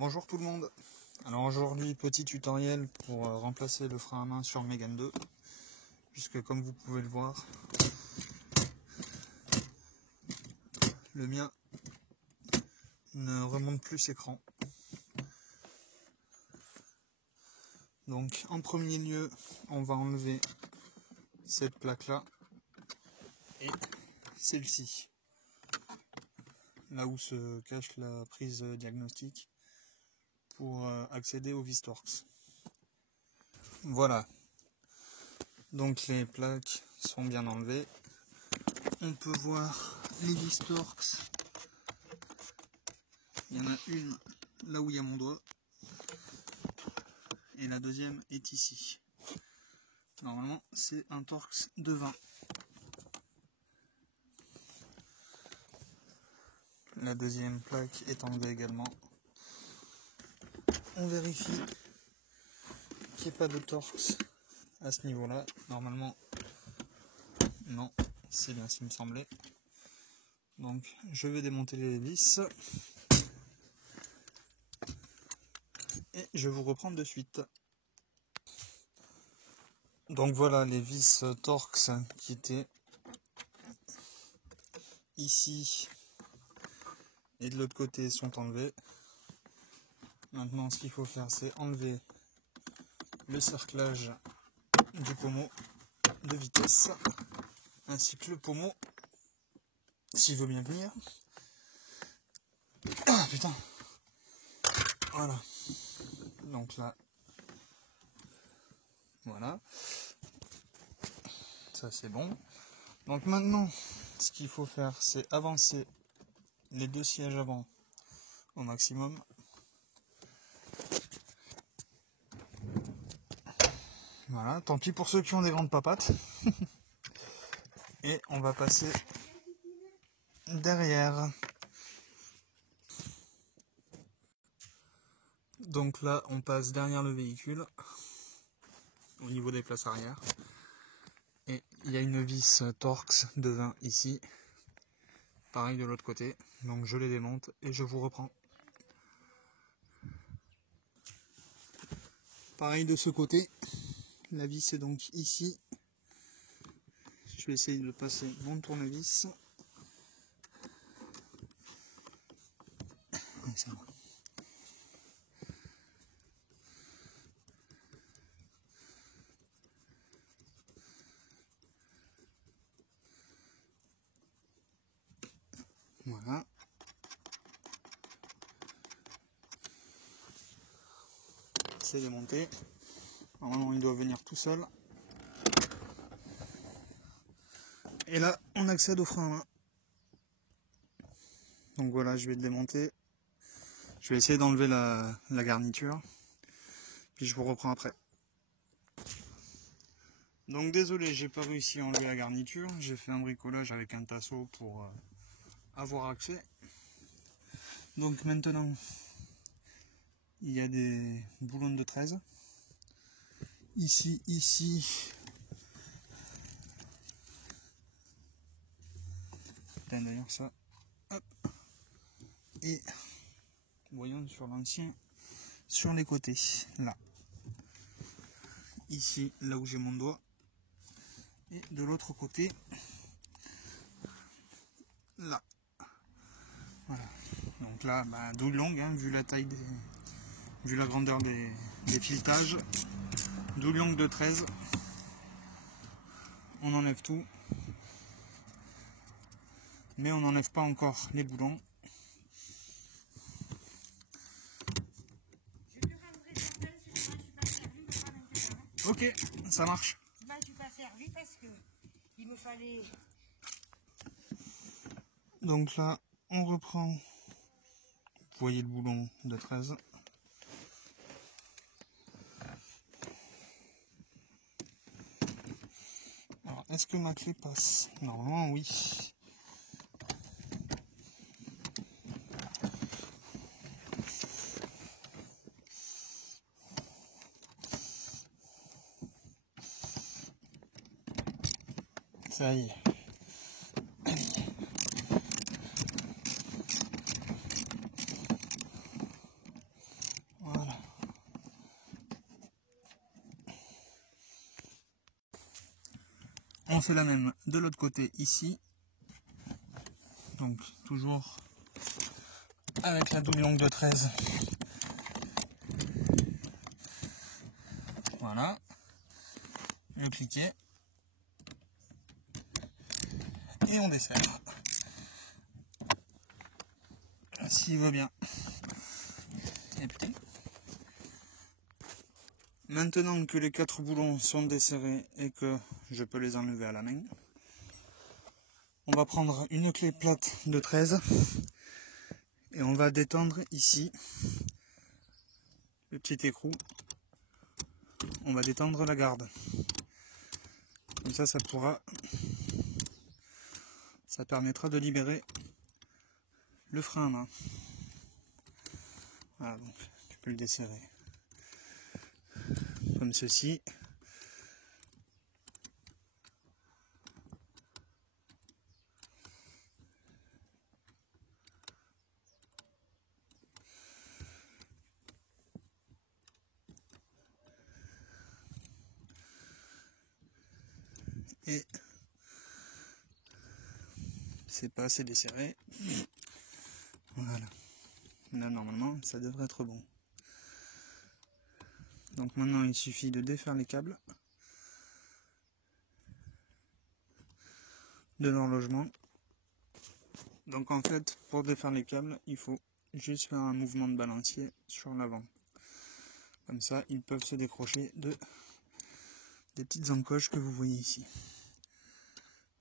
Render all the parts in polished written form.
Bonjour tout le monde. Alors aujourd'hui petit tutoriel pour remplacer le frein à main sur le Mégane 2, puisque comme vous pouvez le voir, le mien ne remonte plus ses crans. Donc en premier lieu on va enlever cette plaque là et celle-ci, là où se cache la prise diagnostique pour accéder au Vis-Torx. Voilà, donc les plaques sont bien enlevées. On peut voir les Vis-Torx. Il y en a une là où il y a mon doigt et la deuxième est ici. Normalement c'est un Torx de 20. La deuxième plaque est enlevée également. On vérifie qu'il n'y ait pas de Torx à ce niveau là. Normalement non, c'est bien ce qui me semblait. Donc je vais démonter les vis et je vous reprends de suite. Donc voilà, les vis Torx qui étaient ici et de l'autre côté sont enlevées. Maintenant ce qu'il faut faire, c'est enlever le cerclage du pommeau de vitesse ainsi que le pommeau s'il veut bien venir. Ah putain, voilà, donc là voilà, ça c'est bon. Donc maintenant ce qu'il faut faire, c'est avancer les deux sièges avant au maximum. Voilà, tant pis pour ceux qui ont des grandes papates. Et on va passer derrière. Donc là on passe derrière le véhicule au niveau des places arrière et il y a une vis Torx de 20 ici, pareil de l'autre côté, donc je les démonte et je vous reprends. Pareil de ce côté, la vis est donc ici. Je vais essayer de passer mon tournevis. Ouais, ça va. Voilà. C'est démonté. Normalement il doit venir tout seul. Et là on accède au frein à main. Donc voilà, je vais le démonter. Je vais essayer d'enlever la garniture. Puis je vous reprends après. Donc désolé, j'ai pas réussi à enlever la garniture. J'ai fait un bricolage avec un tasseau pour avoir accès. Donc maintenant, il y a des boulons de 13. Ici. D'ailleurs ça. Hop. Et voyons sur l'ancien, sur les côtés, là. Ici, là où j'ai mon doigt. Et de l'autre côté, là. Voilà. Donc là, douille longue, hein, vu la taille, vu la grandeur des filetages. Douille longue de 13. On enlève tout. Mais on n'enlève pas encore les boulons. Ok, ça marche. Je ne suis pas servi parce que il me fallait. Donc là, on reprend. Vous voyez le boulon de 13. Alors, est-ce que ma clé passe? Normalement, oui. Ça y est. On fait la même de l'autre côté ici. Donc toujours avec la double longue de 13. Voilà. Le cliquet. Et on desserre. S'il veut bien. Et puis, maintenant que les 4 boulons sont desserrés et que je peux les enlever à la main, on va prendre une clé plate de 13 et on va détendre ici le petit écrou. On va détendre la garde. Comme ça, ça permettra de libérer le frein à main. Voilà, donc tu peux le desserrer comme ceci. Et c'est pas assez desserré. Voilà. Là, normalement, ça devrait être bon. Donc maintenant, il suffit de défaire les câbles de l'horlogement. Donc en fait, pour défaire les câbles, il faut juste faire un mouvement de balancier sur l'avant. Comme ça, ils peuvent se décrocher des petites encoches que vous voyez ici.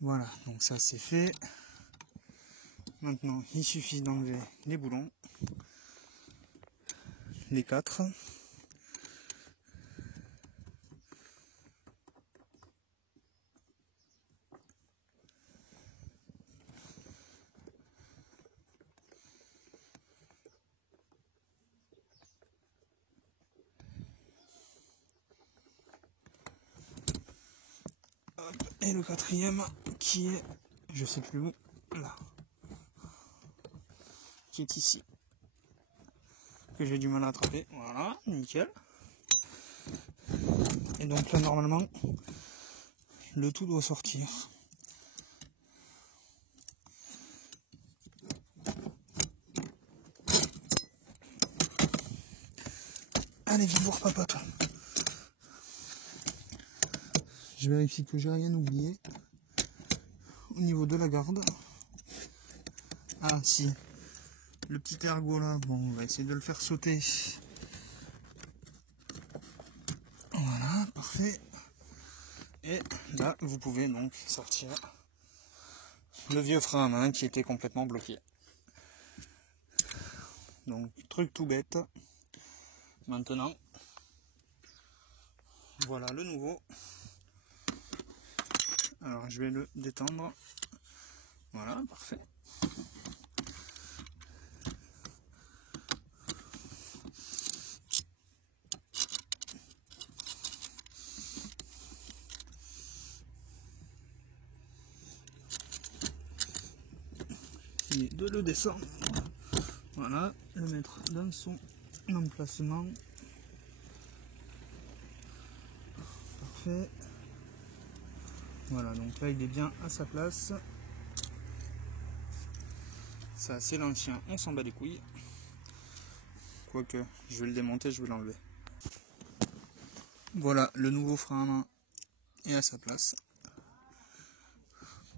Voilà, donc ça c'est fait. Maintenant, il suffit d'enlever les boulons, les 4. Et le 4e qui est, je sais plus où, là, qui est ici, que j'ai du mal à attraper. Voilà, nickel. Et donc là, normalement, le tout doit sortir. Allez, viens voir papa, toi. Je vérifie que j'ai rien oublié au niveau de la garde. Ah si, le petit ergot là, bon, on va essayer de le faire sauter. Voilà, parfait. Et là, vous pouvez donc sortir le vieux frein à main qui était complètement bloqué. Donc, truc tout bête. Maintenant, voilà le nouveau. Alors, je vais le détendre. Voilà, parfait. De le descendre. Voilà, le mettre dans son emplacement. Parfait. Voilà, donc là il est bien à sa place. Ça c'est l'ancien, on s'en bat les couilles. Quoique, je vais le démonter, je vais l'enlever. Voilà, le nouveau frein à main est à sa place.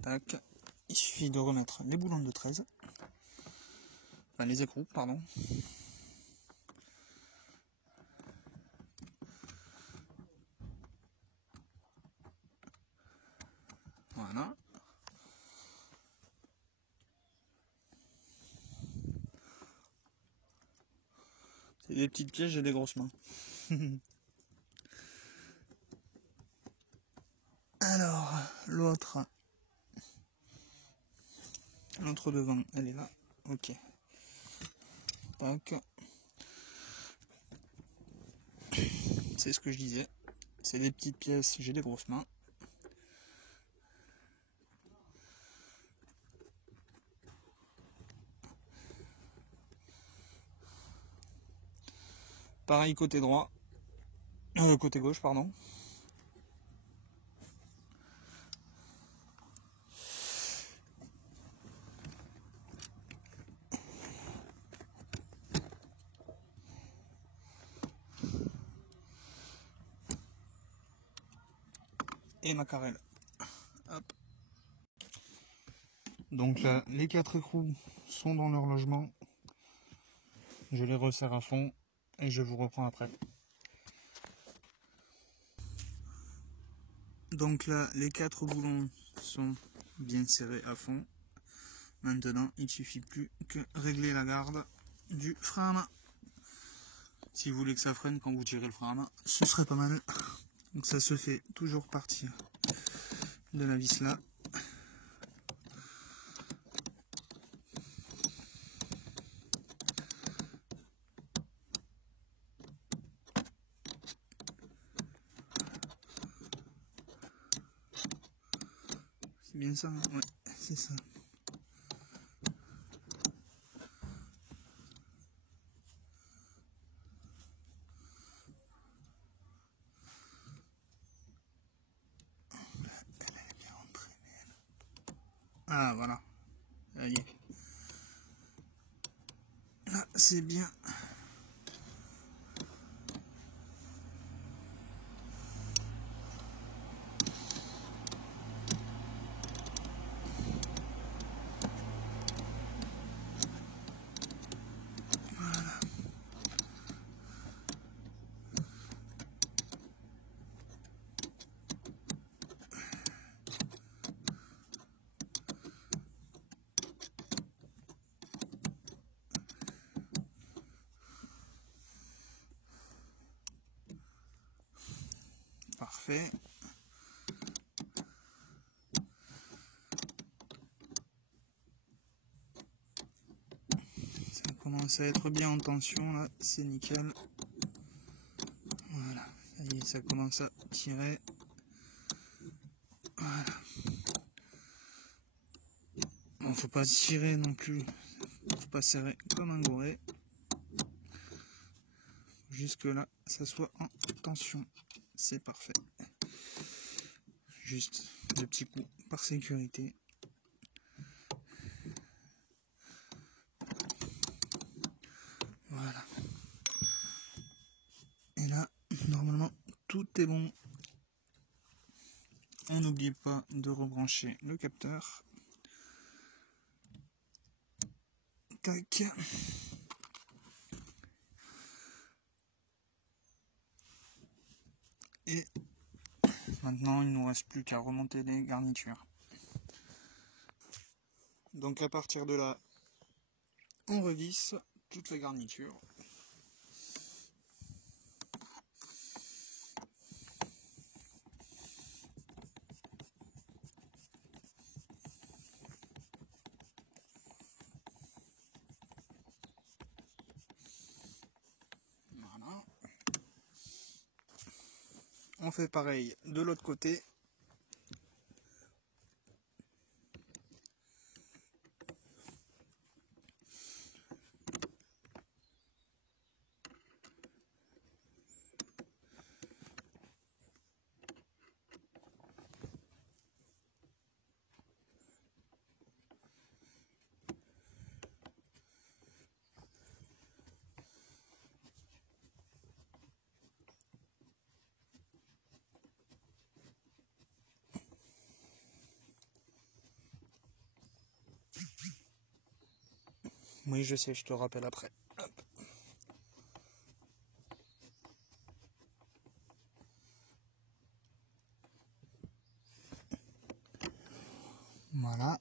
Tac. Il suffit de remettre les boulons de 13. Enfin, les écrous, pardon. Voilà. C'est des petites pièces, j'ai des grosses mains. Alors, l'autre devant, elle est là. Ok. Tac. C'est ce que je disais. C'est des petites pièces, j'ai des grosses mains. Pareil côté droit. Côté gauche, pardon. et Macarel. Hop. Donc là, les 4 écrous sont dans leur logement. Je les resserre à fond et je vous reprends après. Donc là, les 4 boulons sont bien serrés à fond. Maintenant, il ne suffit plus que régler la garde du frein à main. Si vous voulez que ça freine quand vous tirez le frein à main, ce serait pas mal. Donc ça se fait toujours partir de la vis là. C'est bien ça, hein? Ouais, c'est ça. Ah voilà, ça y est. Là, c'est bien. Parfait. Ça commence à être bien en tension là, c'est nickel. Voilà, ça y est, ça commence à tirer. Voilà. Bon, faut pas tirer non plus, faut pas serrer comme un gouré. Jusque là, ça soit en tension, c'est parfait. Juste de petits coups par sécurité. Voilà. Et là, normalement, tout est bon. On n'oublie pas de rebrancher le capteur. Tac. Et maintenant, il ne nous reste plus qu'à remonter les garnitures. Donc à partir de là, on revisse toute la garniture. Voilà. On fait pareil de l'autre côté. Oui, je sais, je te rappelle après. Hop. Voilà.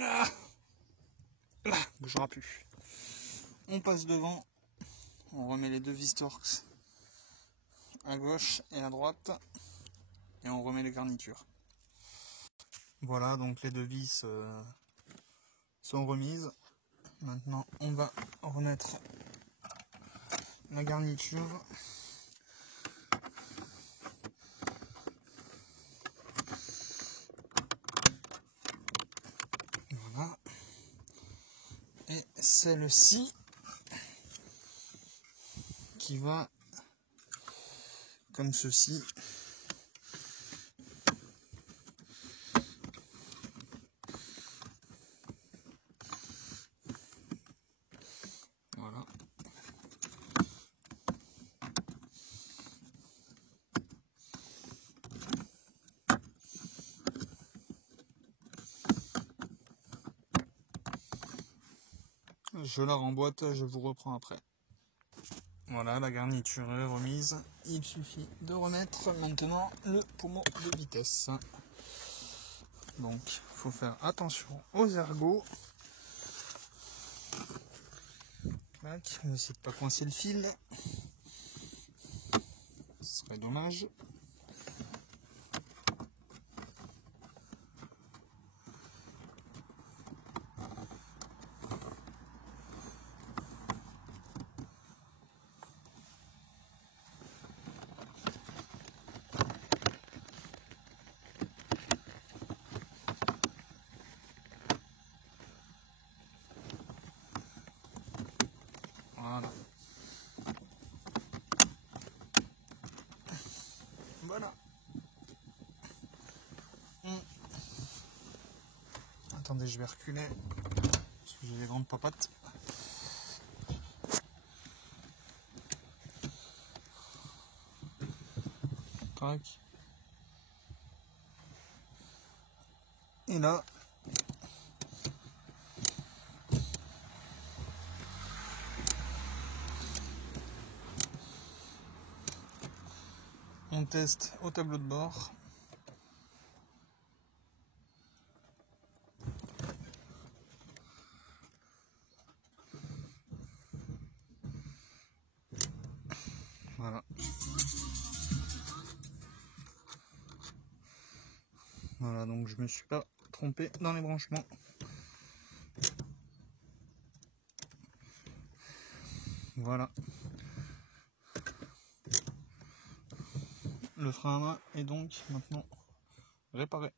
Ah, là, bougera plus. On passe devant. On remet les 2 vis Torx à gauche et à droite. Et on remet les garnitures. Voilà, donc les 2 vis sont remises. Maintenant, on va remettre la garniture. Voilà. Et celle-ci qui va comme ceci. je la remboîte, je vous reprends après. Voilà, la garniture est remise. Il suffit de remettre maintenant le pommeau de vitesse. Donc, il faut faire attention aux ergots. Clac, n'essaie de pas coincer le fil. Ce serait dommage. Voilà. Voilà. Attendez, je vais reculer parce que j'ai des grandes papates. Crac. Et là, on teste au tableau de bord. Voilà. Voilà, donc je me suis pas trompé dans les branchements. Voilà. Le frein à main est donc maintenant réparé.